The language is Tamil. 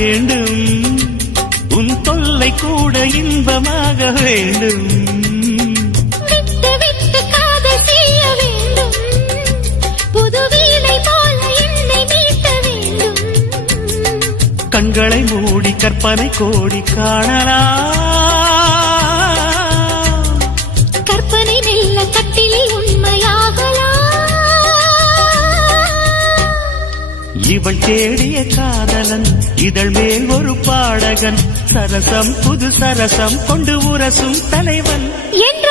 வேண்டும் உன் தொல்லை கூட இன்பமாக வேண்டும் விட்டு விட்டு காதல் செய்ய வேண்டும் புது வீணை போல என்னை மீட்ட வேண்டும் கண்களை மூடி கற்பனை கோடி காணலாம் கற்பனை மெல்ல கட்டிலில் உண்மையாகலாம் இவள் தேடிய காதலன் இதழ் மேல் ஒரு பாடகன் சரசம் புது சரசம் கொண்டு உரசும் தலைவன் என்ற